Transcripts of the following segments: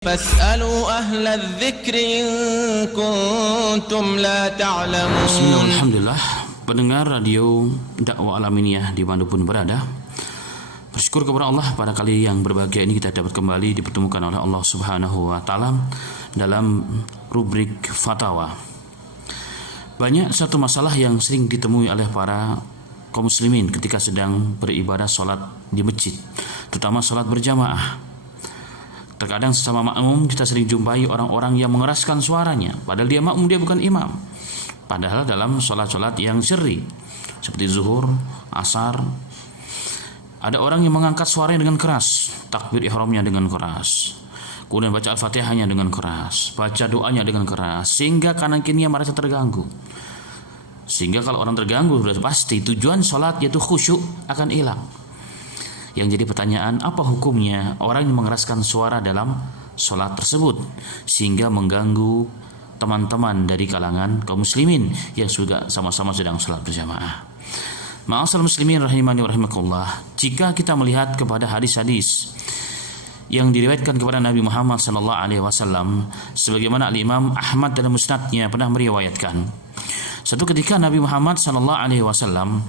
فاسألوا أهل الذكر إن كنتم لا تعلمون. Bismillah, alhamdulillah. Pendengar radio dakwah Alaminiyah dimanapun berada, bersyukur kepada Allah pada kali yang berbahagia ini kita dapat kembali dipertemukan oleh Allah Subhanahu wa Ta'ala dalam rubrik Fatawa. Banyak satu masalah yang sering ditemui oleh para kaum muslimin ketika sedang beribadah sholat di masjid, terutama sholat berjamaah. Terkadang sesama makmum kita sering jumpai orang-orang yang mengeraskan suaranya, padahal dia makmum, dia bukan imam. Padahal dalam sholat-sholat yang syar'i seperti zuhur, asar, ada orang yang mengangkat suaranya dengan keras, takbir ihramnya dengan keras, kemudian baca al-fatihahnya dengan keras, baca doanya dengan keras, sehingga kanan kirinya merasa terganggu. Sehingga kalau orang terganggu sudah pasti tujuan sholat yaitu khusyuk akan hilang. Yang jadi pertanyaan, apa hukumnya orang yang mengeraskan suara dalam sholat tersebut sehingga mengganggu teman-teman dari kalangan kaum muslimin yang juga sama-sama sedang sholat berjamaah? Ma'asal muslimin rahimani wa rahimakumullah, jika kita melihat kepada hadis-hadis yang diriwayatkan kepada Nabi Muhammad sallallahu alaihi wasallam, sebagaimana Al-Imam Ahmad dalam musnadnya pernah meriwayatkan, satu ketika Nabi Muhammad sallallahu alaihi wasallam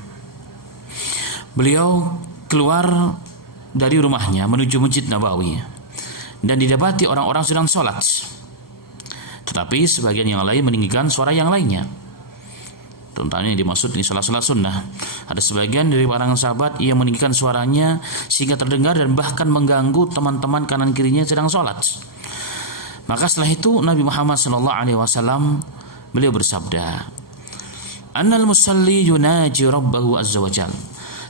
beliau keluar dari rumahnya menuju Masjid Nabawi dan didapati orang-orang sedang sholat, tetapi sebagian yang lain meninggikan suara yang lainnya. Tentunya yang dimaksud ini sholat-sholat sunnah. Ada sebagian dari para sahabat yang meninggikan suaranya sehingga terdengar dan bahkan mengganggu teman-teman kanan kirinya sedang sholat. Maka setelah itu Nabi Muhammad SAW beliau bersabda, Annal musalli yunaji rabbahu azza wa jal.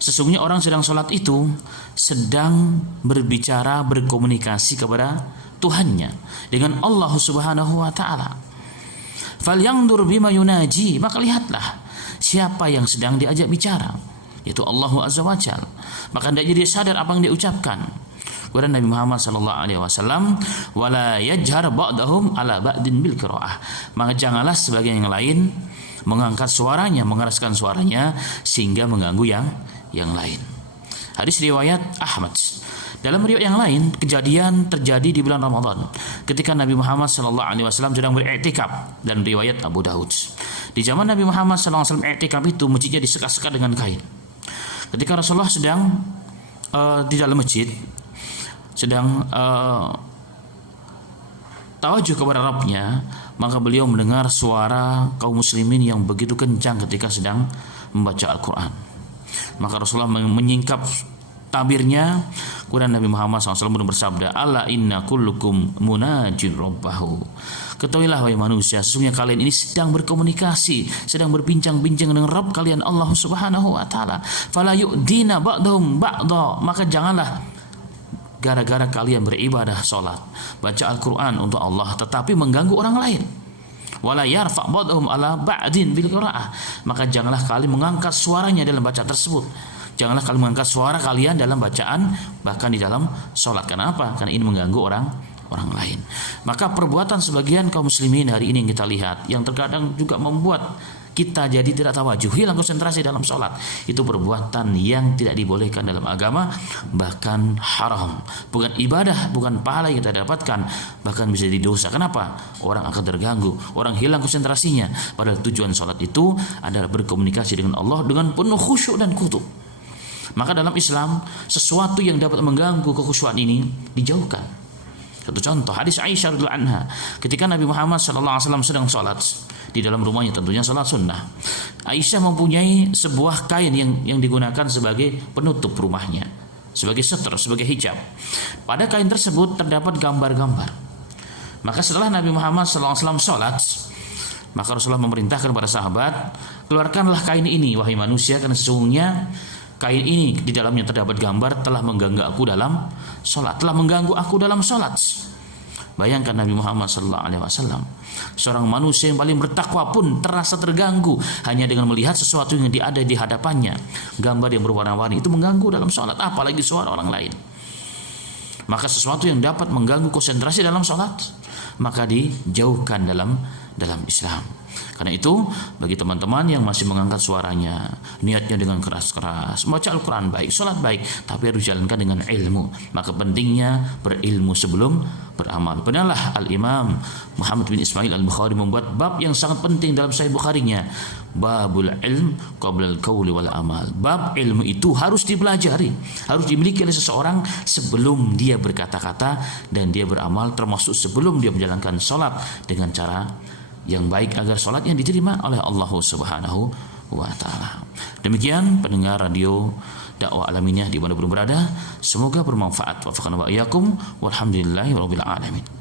Sesungguhnya orang sedang sholat itu sedang berbicara, berkomunikasi kepada Tuhannya dengan Allah Subhanahu wa Ta'ala. Falyanzur bima yunaji, maka lihatlah siapa yang sedang diajak bicara, yaitu Allah Azza wa Jalla. Maka hendaknya dia sadar apa yang dia ucapkan. Kemudian Nabi Muhammad sallallahu alaihi wasallam, wala yajhar ba'dahum ala ba'din bil qiraah. Maka janganlah sebagian yang lain mengangkat suaranya, mengeraskan suaranya sehingga mengganggu yang lain. Hadis riwayat Ahmad. Dalam riwayat yang lain, kejadian terjadi di bulan Ramadan ketika Nabi Muhammad SAW sedang beriktikaf, dan riwayat Abu Daud. Di zaman Nabi Muhammad SAW iktikaf itu masjidnya disekat-sekat dengan kain. Ketika Rasulullah sedang di dalam masjid sedang tawajuh kepada Rabbnya, maka beliau mendengar suara kaum muslimin yang begitu kencang ketika sedang membaca Al-Quran. Maka Rasulullah menyingkap tabirnya. Kemudian Nabi Muhammad SAW bersabda, Ala inna kullukum munajin rabbahu. Ketahuilah wahai manusia, sesungguhnya kalian ini sedang berkomunikasi, sedang berbincang-bincang dengan Rabb kalian Allah Subhanahu wa Ta'ala. Fala yu'dina ba'dahum ba'da. Maka janganlah gara-gara kalian beribadah sholat, baca Al-Quran untuk Allah, tetapi mengganggu orang lain. Wala yarfa' ba'dahum ala ba'din bil qira'ah. Maka janganlah kalian mengangkat suaranya dalam bacaan tersebut. Janganlah kalian mengangkat suara kalian dalam bacaan, bahkan di dalam sholat. Kenapa? Karena ini mengganggu orang lain. Maka perbuatan sebagian kaum muslimin hari ini yang kita lihat, yang terkadang juga membuat kita jadi tidak tawajuh, hilang konsentrasi dalam sholat, itu perbuatan yang tidak dibolehkan dalam agama, bahkan haram. Bukan ibadah, bukan pahala yang kita dapatkan, bahkan bisa jadi dosa. Kenapa? Orang akan terganggu, orang hilang konsentrasinya. Padahal tujuan sholat itu adalah berkomunikasi dengan Allah dengan penuh khusyuk dan khudu'. Maka dalam Islam, sesuatu yang dapat mengganggu kekhusyuan ini dijauhkan. Satu contoh, hadis Aisyah radhiyallahu anha, ketika Nabi Muhammad SAW sedang sholat di dalam rumahnya, tentunya sholat sunnah. Aisyah mempunyai sebuah kain yang digunakan sebagai penutup rumahnya, sebagai seter, sebagai hijab. Pada kain tersebut terdapat gambar-gambar. Maka setelah Nabi Muhammad SAW sholat, maka Rasulullah memerintahkan kepada sahabat, keluarkanlah kain ini wahai manusia, karena sesungguhnya kain ini di dalamnya terdapat gambar telah mengganggu aku dalam sholat, telah mengganggu aku dalam sholat. Bayangkan Nabi Muhammad SAW, seorang manusia yang paling bertakwa pun terasa terganggu hanya dengan melihat sesuatu yang ada di hadapannya. Gambar yang berwarna-warni itu mengganggu dalam sholat, apalagi suara orang lain. Maka sesuatu yang dapat mengganggu konsentrasi dalam sholat, maka dijauhkan dalam dalam Islam. Karena itu bagi teman-teman yang masih mengangkat suaranya, niatnya dengan keras-keras, membaca Al-Quran baik, sholat baik, tapi harus dijalankan dengan ilmu. Maka pentingnya berilmu sebelum beramal. Benarlah Al-Imam Muhammad bin Ismail Al-Bukhari membuat bab yang sangat penting dalam Sahih Bukharinya, babul ilm qabla al-qawli wal amal. Bab ilmu itu harus dipelajari, harus dimiliki oleh seseorang sebelum dia berkata-kata dan dia beramal, termasuk sebelum dia menjalankan sholat dengan cara yang baik agar sholatnya diterima oleh Allah Subhanahu wa ta'ala. Demikian pendengar radio dakwah Alaminiah di mana pun berada, semoga bermanfaat. Wafaqana wa iyyakum walhamdulillahi rabbil alamin.